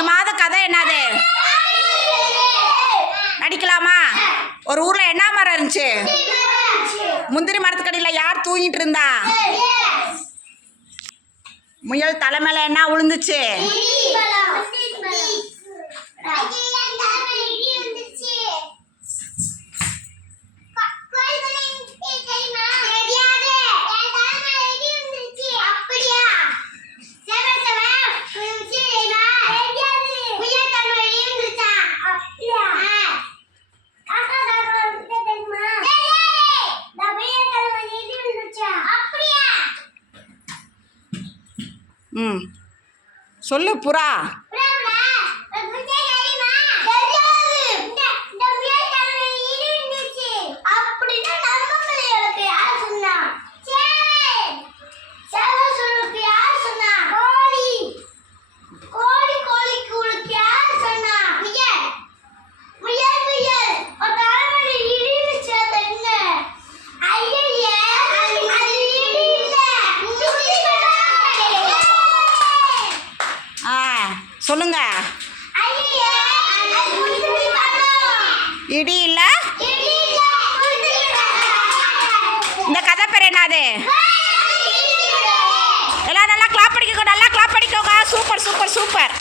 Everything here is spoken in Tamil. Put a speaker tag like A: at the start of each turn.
A: இந்த மாத கதை என்னது? நடிக்கலாமா? ஒரு ஊர்ல என்ன மரம் இருந்துச்சு? முந்திரி மரத்துக்கடியில் யார் தூங்கிட்டு இருந்தா? முயல் தலை மேல என்ன விழுந்துச்சு ம். சொல்லு புறா
B: கோழி கோழிக்கு உனக்கு யார் சொன்னா முயல் முயல் முயல் ஒரு தலைமுறை இடிச்சு அது என்ன ஐயையே அது இடி இல்ல
A: ஆ சொல்லுங்க. இடி இல்ல இந்த கதை பேர் என்னது? எல்லாம் நல்லா கிளாப் அடிக்கோங்க நல்லா கிளாப் அடிக்கோங்க சூப்பர் சூப்பர் சூப்பர்.